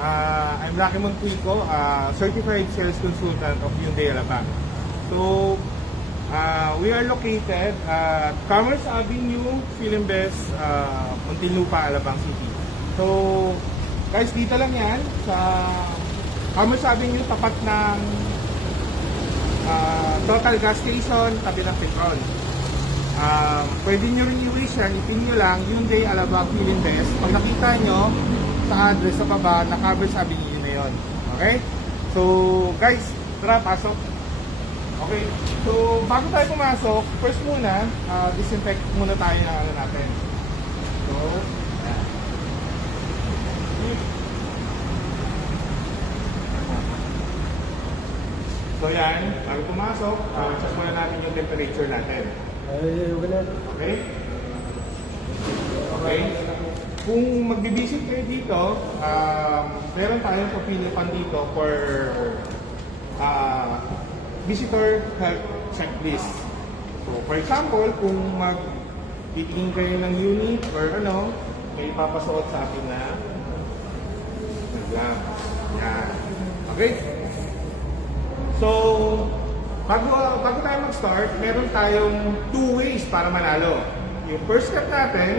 I'm Rocky Montuico, Certified Sales Consultant of Hyundai Alabang. So, we are located at Commerce Avenue, Philimbes, Muntinlupa, Alabang City. So, guys, dito lang yan sa Commerce Avenue, tapat ng Total Gas Station, tabi ng Petron. Pwede nyo rin i-wish yan, ipin nyo lang Hyundai Alabang Philimbes. Pag nakita nyo sa address sa baba, na-cover sa Avenue na yun. Okay? So, guys, tara, pasok. Okay, so bago tayo pumasok, first muna, disinfect muna tayo ng ano natin. So, yan. So yan, bago pumasok, check muna natin yung temperature natin. Okay? Okay? Kung magbibisit kayo dito, meron tayong papilipan dito for visitor health checklist. So, for example, kung magtitingin kayo ng unit or ano, may ipapasuot sa akin na gloves. Yan. Okay? So, bago tayo mag-start, meron tayong 2 ways para manalo. Yung first step natin,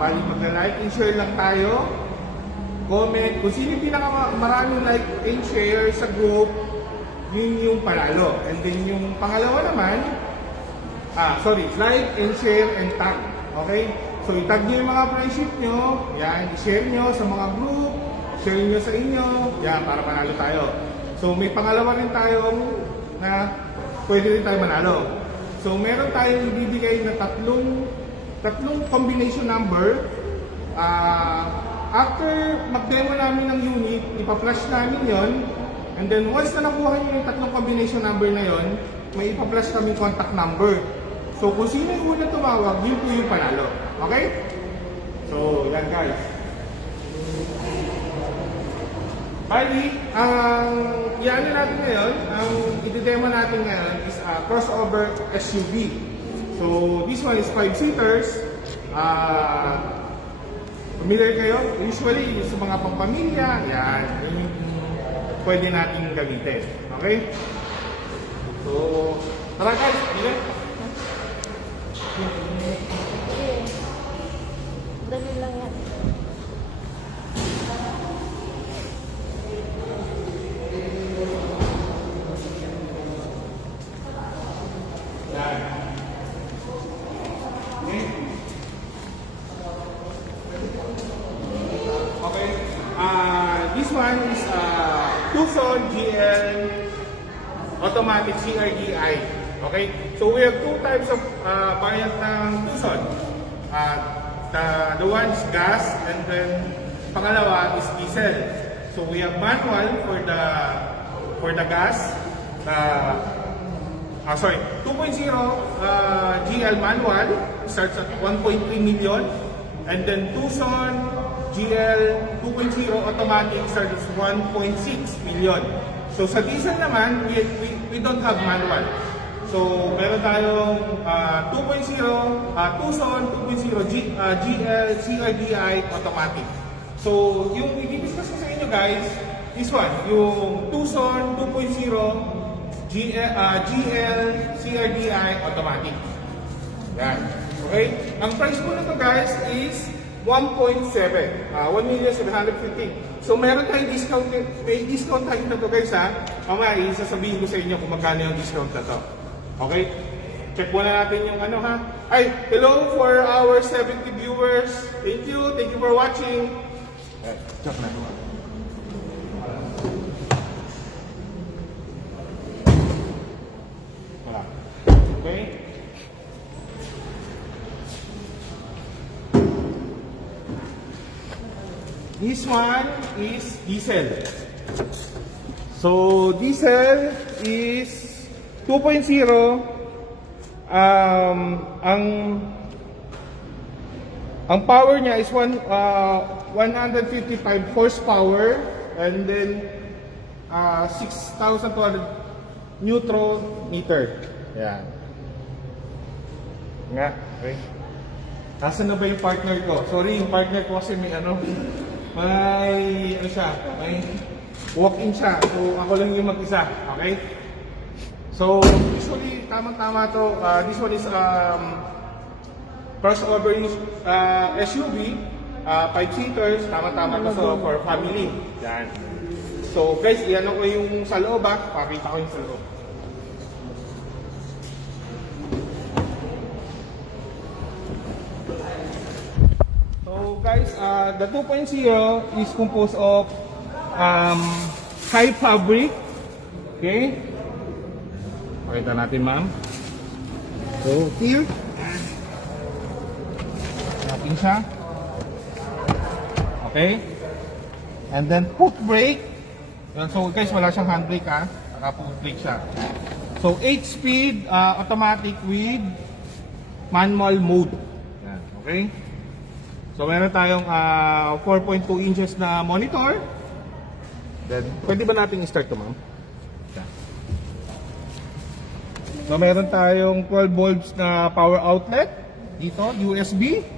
bali mag-like and share lang tayo. Comment. Kung sino yung pinakamaraming like and share sa group, yun yung panalo. And then yung pangalawa naman, like and share and tag. Okay? So itag nyo yung mga friendship nyo, yan, i-share nyo sa mga group, share nyo sa inyo, yan, para manalo tayo. So may pangalawa rin tayong na pwede rin tayo manalo. So meron tayong ibibigay na tatlong combination number. After mag-demo namin ng unit, ipa-flash namin yon. And then once na nakuha nyo yung tatlong combination number na yon, may ipa-flash kami contact number. So kung sino yung unang tumawag, yun po yung panalo. Okay? So yan guys. Bali, ang i-ano natin ngayon, ang i-demo natin ngayon is a crossover SUV. So this one is 5-seaters. Familiar kayo? Usually sa mga pampamilya, yan, yung pwede natin gamitin. Okay? So, tara guys, bili. Dali lang yan. Okay. This one is Tucson GL automatic CRDI. Okay. So we have two types of variant ng Tucson. The one is gas and then pangalawa is diesel. So we have manual for the gas. 2.0 GL manual starts at 1.3 million, and then Tucson GL 2.0 automatic starts at 1.6 million. So sa diesel naman, we don't have manual. So meron tayong 2.0 Tucson 2.0 GL CRDI automatic. So yung i-discuss ko sa inyo guys, this one, yung Tucson 2.0 GL CRDI automatic. Yan. Okay? Ang price po nito guys is 1.7. 1,750,000. So meron tayong discount, may discount tayo na to guys ha. Mamaya isasabihin ko sa inyo kung magkano yung discount na to. Okay? Check muna natin yung ano ha. Ay, hello for our 70 viewers. Thank you for watching. Check na. Okay? This one is diesel. So diesel is 2.0. Ang power niya is 155 horsepower and then 6,200 Newton meter. Yan. Nga, okay. Nasaan na ba yung partner ko? Sorry, yung partner ko kasi may ano, may, ano siya, may walk-in siya. So, ako lang yung mag-isa. Okay? So, usually, tamang-tama to. This one is crossover SUV. 5-seaters. Tama-tama to so, for family. Yan. So, guys, iyan ko yung sa loob ha. Pakita ko yung sa loob. So guys, the 2.0 is composed of high fabric. Okay? Pakita natin ma'am. So here, natin siya. Okay? And then foot brake. So guys, wala siyang handbrake ha. Naka-foot brake siya. So 8-speed automatic with manual mode. Yan. Okay? So meron tayong 4.2 inches na monitor. Then, pwede ba nating i-start ito, ma'am? So meron tayong 12 volts na power outlet. Dito, USB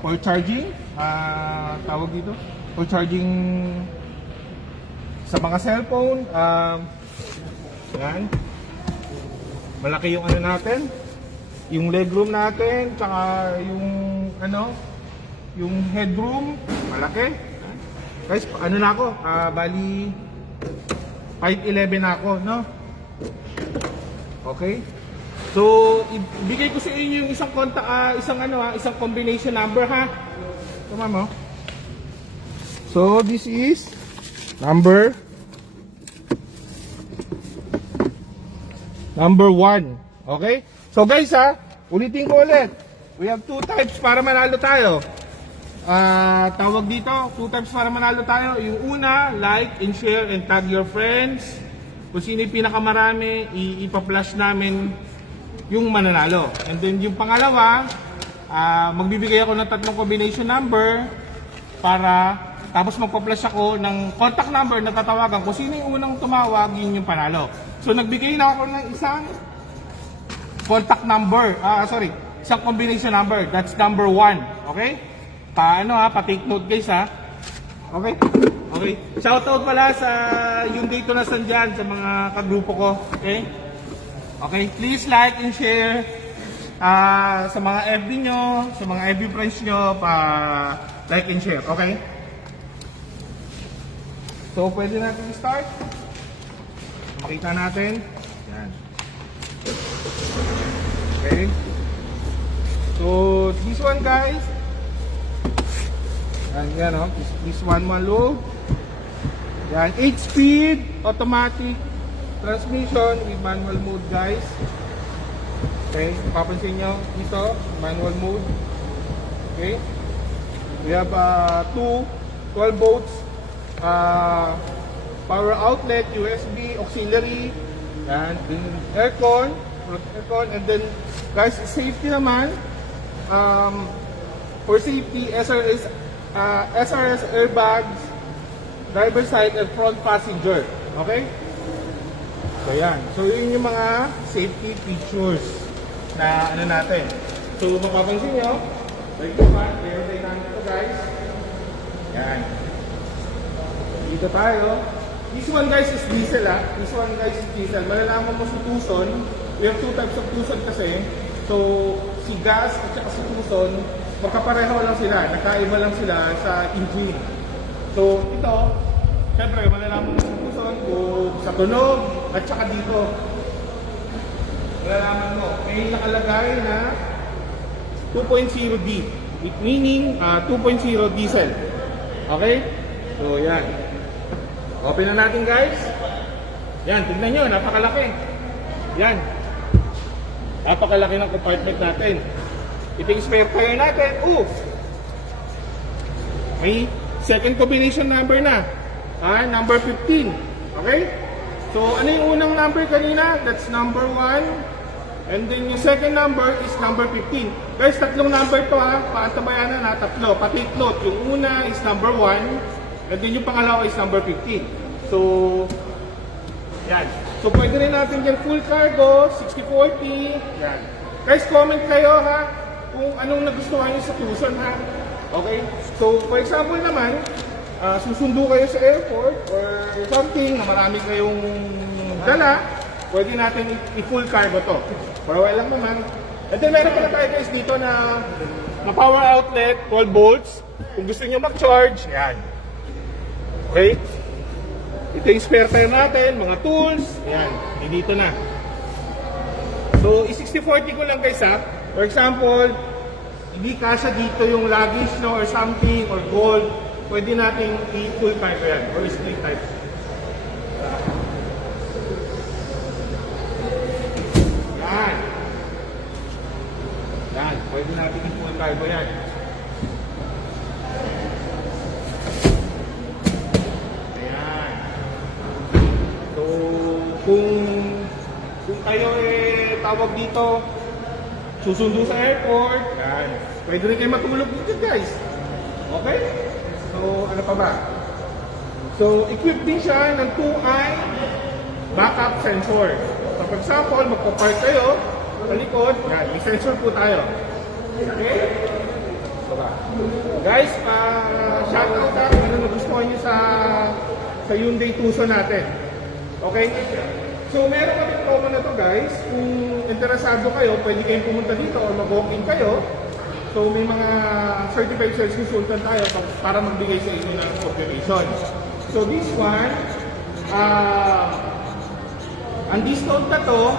for charging. Tawag dito, for charging sa mga cellphone. Yan. Malaki yung ano natin. Yung legroom natin, tsaka yung yung headroom, malaki. Guys, ano na ako, bali 5'11 na ako, no? Okay? So, ibigay ko sa inyo yung isang isang combination number ha. Tama mo? So, this is number 1. Okay? So guys ulitin ko ulit. We have 2 types para manalo tayo. Tawag dito, 2 types para manalo tayo. Yung una, like and share and tag your friends. Kung sino yung pinakamarami, ipa-flash namin yung mananalo. And then yung pangalawa, magbibigay ako ng 3 combination number para tapos magpa-flash ako ng contact number na tatawagan. Kung sino yung unang tumawag, yun yung panalo. So nagbigay na ako ng isang contact number, isang combination number. That's number 1. Okay? Pa-take note guys ha. Okay? Okay. Shoutout pala sa yung dito na sandyan sa mga kagrupo ko. Okay? Okay, please like and share sa mga FB nyo, sa mga FB friends nyo, like and share. Okay? So, pwede natin start. Makita natin. Yan. Okay. So, this one guys. Yan o. This one malo. Yan. 8-speed automatic transmission with manual mode guys. Okay. Papansin nyo dito. Manual mode. Okay. We have 2 12 volts power outlet, USB, auxiliary, and aircon, and then guys, safety naman, for safety, SRS airbags, driver side and front passenger. Okay? So yan. So yun yung mga safety features na ano natin. So mapapansin nyo, like this one, meron tayo ito guys. Yan. Dito tayo. This one guys is diesel This one guys is diesel. Malalaman mo sa Tucson. We have 2 types of Tucson kasi. So, si gas at saka si Tucson, magkapareho lang sila. Nakaiba lang sila sa engine. So, ito, syempre, malalaman mo sa Tucson kung sa tunog at saka dito. Malalaman mo. May nakalagay na 2.0D. Meaning 2.0 diesel. Okay? So, yan. Open na natin guys. Yan, tignan nyo, napakalaki. Yan. Napakalaki ng compartment natin. Ito yung spare tire natin. May second combination number na. Number 15. Okay? So, ano yung unang number kanina? That's number 1. And then yung second number is number 15. Guys, 3 number to paantabayanan na, 3. Pa-take note. Yung una is number 1. And then yung pangalawa is number 15. So, yan. So, pwede rin natin dyan full cargo, 60-40. Yan. Guys, comment kayo kung anong nagustuhan nyo sa Tucson Okay? So, for example naman, susundo kayo sa airport or something na marami kayong dala, pwede natin i-full cargo to. For a while lang naman. And then meron pala tayo guys dito na power outlet, 12 volts. Kung gusto nyo mag-charge, yan. Okay? Ito yung spare tire natin, mga tools. Yan, dito na. So, i-60-40 ko lang guys ha. For example, hindi kasya dito yung luggage no, or something, or gold. Pwede natin i-full cargo yan, or split type. Yan. Yan, pwede natin i-full cargo yan. Ayan. So, kung kayo tawag dito, susundo sa airport, yan. Pwede rin kayo matulog dito guys. Okay? So, ano pa ba? So, equipped din siya ng 2-eye backup sensor. So, for example, magpa-park kayo sa likod, yan, may sensor po tayo. Okay? So, guys, shoutout ha, ano nagustuhan nyo sa Hyundai Tucson natin. Okay? So, meron kami promo na to guys. Kung interesado kayo, pwede kayong pumunta dito or mag-walk-in kayo. So, may mga certified sales consultant tayo para magbigay sa inyo ng confirmation. So, this one, ang discount na to,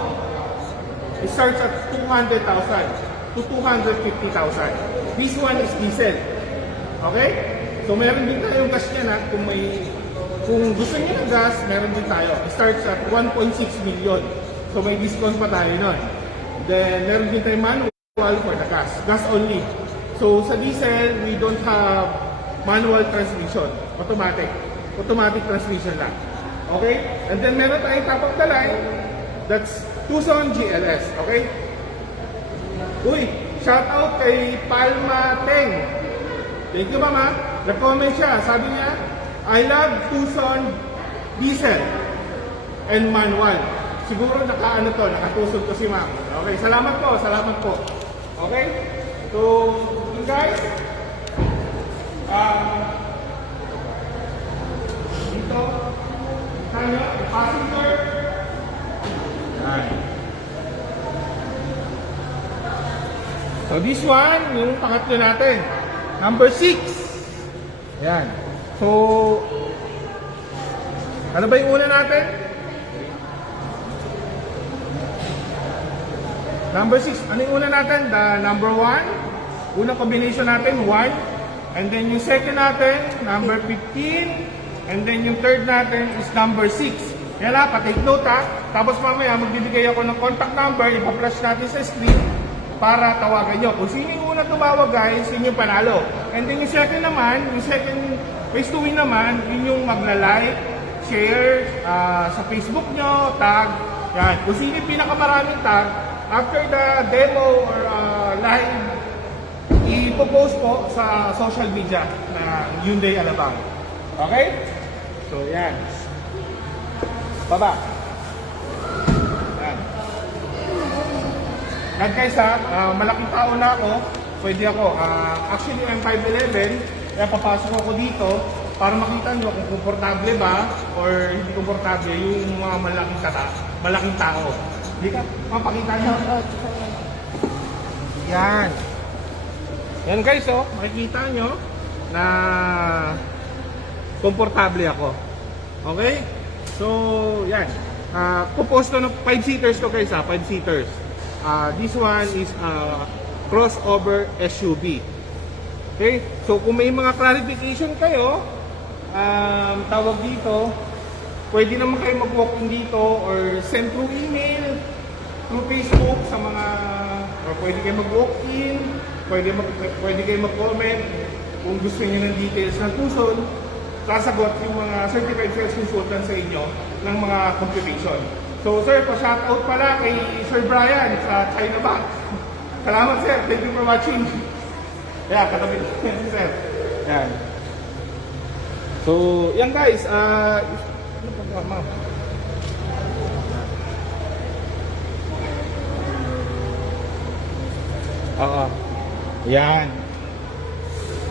it starts at 200,000 to 250,000. This one is diesel. Okay? So, meron din tayong gas niya na. Kung gusto niyo ng gas, meron din tayo. It starts at 1.6 million. So, may discount pa tayo nun. Then, meron din tayong manual for the gas. Gas only. So, sa diesel, we don't have manual transmission. Automatic. Automatic transmission lang. Okay? And then, meron tayong top of the line. That's Tucson GLS. Okay? Uy, shout out kay Palma Teng. Thank you, mama. Nag-comment siya. Sabi niya, I love Tucson diesel and manual. Siguro nakatusod ko si ma'am. Okay, salamat po, salamat po. Okay? So, guys, dito, tayo, passenger. So, this one, yung pangatlo natin. Number 6. Yan. So, ano ba yung una natin? Number 6. Ano yung una natin? The number 1. Unang combination natin, 1. And then yung second natin, number 15. And then yung third natin is number 6. Yan lang, pa-take note ha. Tapos mamaya, magbibigay ako ng contact number, ipa-flash natin sa screen para tawagan nyo. Kung sino yung una tumawag guys, yun yung panalo. And then yung second naman, yung second ways to win naman, yun yung magla-like, share sa Facebook nyo, tag. Yan. Kung sino yung pinakamaraming tag, after the demo or live, ipopost po sa social media na Hyundai Alabang. Okay? So, yan. Baba. Yan. Yan guys ha, malaking tao na ako. Pwede ako. Actually, I'm 5'11", kaya papasok ako dito para makita nyo kung komportable ba or hindi komportable yung mga malaking tao. Hindi ka, mapakita nyo. Yan. Yan guys, oh, makikita nyo na komportable ako. Okay? So, yan. Puposto ng 5-seaters to guys, 5-seaters. This one is crossover SUV. Okay? So, kung may mga clarification kayo, tawag dito, pwede naman kayo mag-walk-in dito or send through email, through Facebook sa mga, or pwede kayo mag-walk-in, pwede kayo mag-comment kung gusto niyo ng details ng Tucson. Sasagot yung mga certified sales consultant sa inyo ng mga confirmation. So sir, pa-shoutout pala kay Sir Brian sa China Bank. Salamat sir, thank you for watching. Yeah, katabi sir. Yan. So, yan guys, ano pa ma'am? Oo. Yan.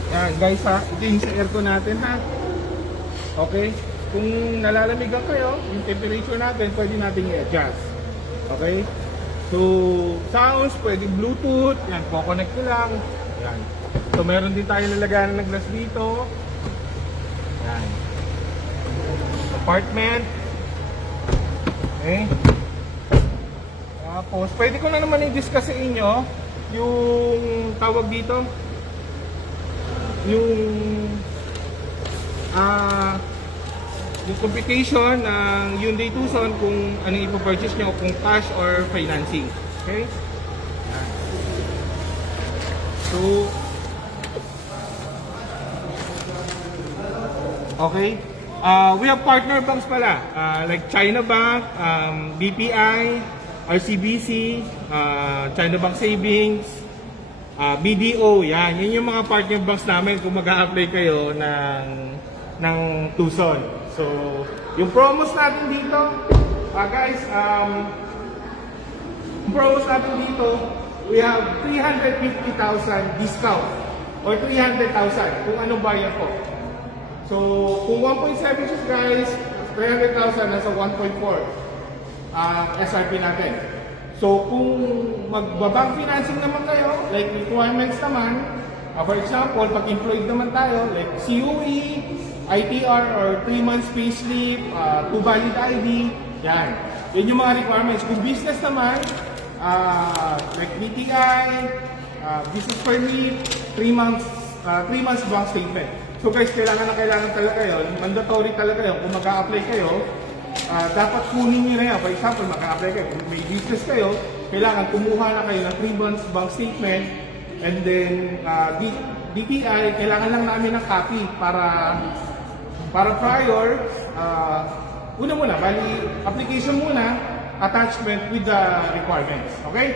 Yan guys ha, ito yung sa aircon natin ha. Okay? Kung nalalamigan kayo, yung temperature natin, pwede natin i-adjust. Okay? So, sounds, pwede Bluetooth, yan, po-connect ko lang. Yan. So, meron din tayo lalagayan ng glass dito. Yan. Apartment. Okay? Tapos, pwede ko na naman i-discuss sa inyo yung tawag dito. Yung computation ng Hyundai Tucson kung ano ipo-purchase nyo, kung cash or financing. Okay? Yan. So, okay. We have partner banks pala, like China Bank, BPI, RCBC, China Bank Savings, BDO, yan. Yan yung mga partner banks namin kung mag-a-apply kayo ng Tucson. So, yung promos natin dito, guys, promos natin dito, we have 350,000 discount or 300,000 kung anong buyer po. So, kung 1.7 guys, 300,000 nasa 1.4 SRP natin. So, kung magbabank financing naman kayo, like requirements naman, for example, pag employed naman tayo, like COE, ITR or 3 months payslip, 2 valid ID, yan. Yan yung mga requirements. Kung business naman, like BTI, business permit, 3 months bank statement. So guys, kailangan talaga yun. Mandatory talaga yun. Kung mag-a-apply kayo, dapat kunin nyo na yan. For example, mag-a-apply kayo. Kung may business kayo, kailangan kumuha na kayo ng 3 months bank statement. And then, DTI, kailangan lang namin ng copy para prior, una muna, bali, application muna, attachment with the requirements. Okay?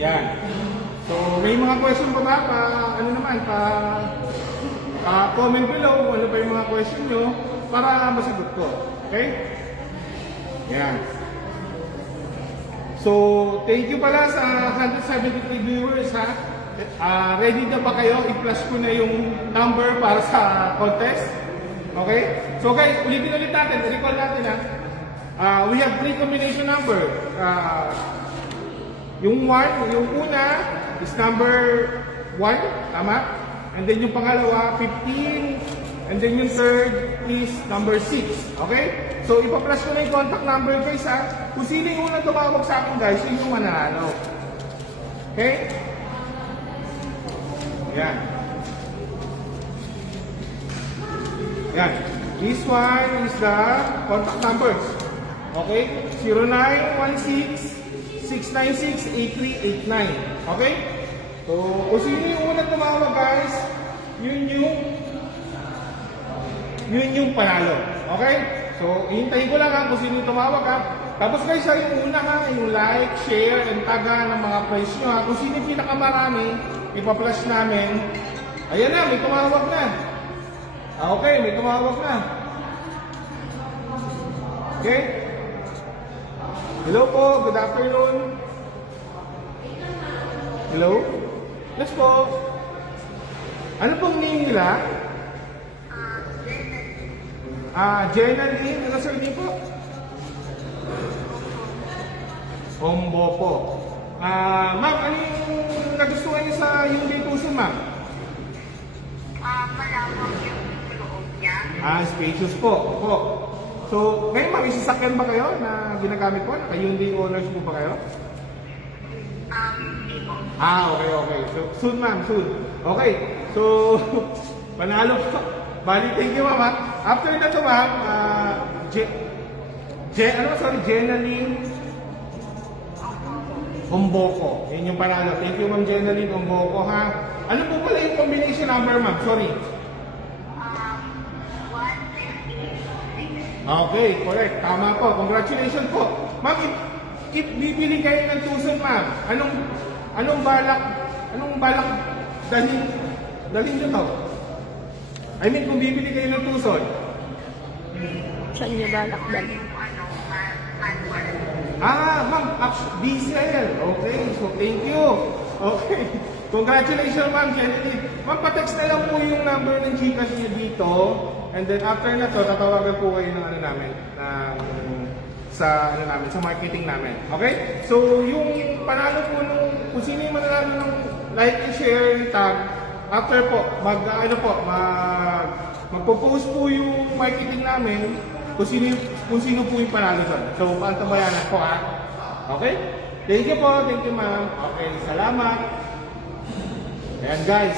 Yan. So, may mga question pa ba? Comment below ano pa yung mga question nyo para masagot ko. Okay? Yan. So, thank you pala sa 173 viewers ha. Ready na ba kayo? I-plus ko na yung number para sa contest. Okay? So guys, ulitin natin. I-recall natin ha. We have 3 combination number. Yung una is number 1. Tama? And then yung pangalawa, 15. And then yung third is number 6. Okay? So, ipa-plus ko na yung contact number guys ha. Kung sino yung unang tumawag sa akin guys, yun yung mananalo. Okay? Yan. Yan. This one is the contact numbers. Okay? 0916-696-8389. Okay? So, kung sino yung unang tumawag guys, yun yung panalo. Okay? So, hintayin ko lang ha kung sino yung tumawag ha. Tapos guys, yung una ha, yung like, share, and taga ng mga price nyo ha. Kung sino yung pinakamarami, ipa-flash namin. Ayan na, may tumawag na. Okay, may tumawag na. Okay? Hello po, good afternoon. Hello? Yes po. Ano pong name nila? Jenalyn. Ano sir name po? Ombo po. Ma'am, ano yung nagustuhan niyo sa Hyundai Tucson, ma'am? Malawak yung loob niya. Spacious po. Opo. So, ngayon ma'am, isasakyan ba kayo na ginagamit po? Naka-Hyundai owners po ba kayo? Hindi po. Okay. So, soon ma'am, soon. Okay. So, panalo po. Bali, thank you ma'am. After na to ma'am, Jenalyn Omboko. Yun yung panalo. Thank you ma'am Jenalyn Omboko ha. Ano po pala yung combination number ma'am? Sorry. 156. Okay, correct. Tama po. Congratulations po. Ma'am, if bibili kayo ng Tucson ma'am, anong balak dalhin nyo to? I mean, kung bibili kayo ng Tucson. Saan niyo balak dalhin? Ma'am, diesel. Okay, so thank you. Okay. Congratulations ma'am, Jenny. magpa-text na lang po yung number ng Gcash niyo dito. And then after na to, tatawagan po kayo ng ano namin, sa marketing namin. Okay? So, yung panalo po nung, kung sino yung manalo ng like and share yung tag, after po, magpo-post po yung marketing namin kung sino po yung panalo dyan. So, pantabayanan po ha. Okay? Thank you po. Thank you ma'am. Okay, salamat. Ayan guys.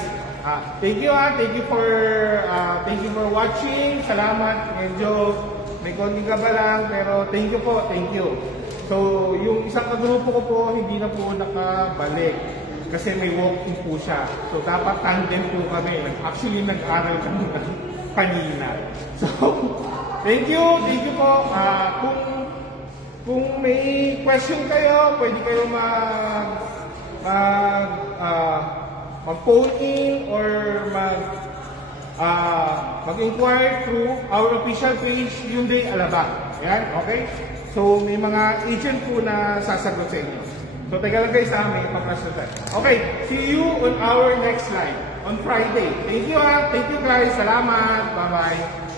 Thank you thank you for watching. Salamat. Medyo may konting kaba lang, pero thank you po. Thank you. So, yung isang kagrupo ko po, hindi na po nakabalik. Kasi may walking po siya. So, dapat tandem po kami. Actually, nag-aral kami kanina. So, thank you po. Kung may question kayo, pwede kayo mag-phone in or mag-inquire through our official page, Hyundai Alabang. Ayan, okay? So, may mga agent po na sasagot sa inyo. So, teka lang guys may ipaplasyo tayo. Okay, see you on our next live on Friday. Thank you Thank you guys. Salamat. Bye-bye.